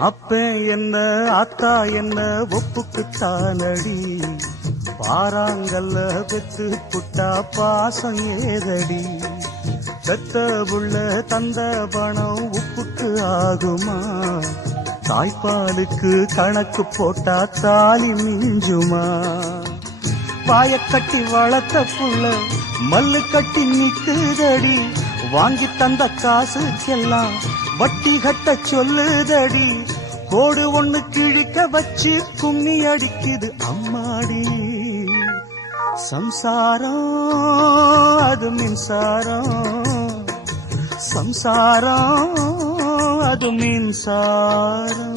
அப்பே என்ன அத்தா என்ன ஒப்புக்குத்தானடி? பாறாங்கல்ல பெத்து புட்டா பாசம் ஏதடி? பெத்த புள்ள தந்த பணம் உப்புக்கு ஆகுமா? தாய்ப்பாலுக்கு கணக்கு போட்டா தாலி மிஞ்சுமா? பாய கட்டி வளர்த்த புள்ள மல்லு கட்டி நிக்குதடி? வாங்கி தந்த காசு எல்லாம் வட்டி கட்ட சொல்லுதடி. கோடு ஒண்ணு கிழிக்க வச்சு கும்மி அடிக்குது அம்மாடி. சம்சாரம் அது மின்சாரம். சம்சாரம் அது மின்சாரம்.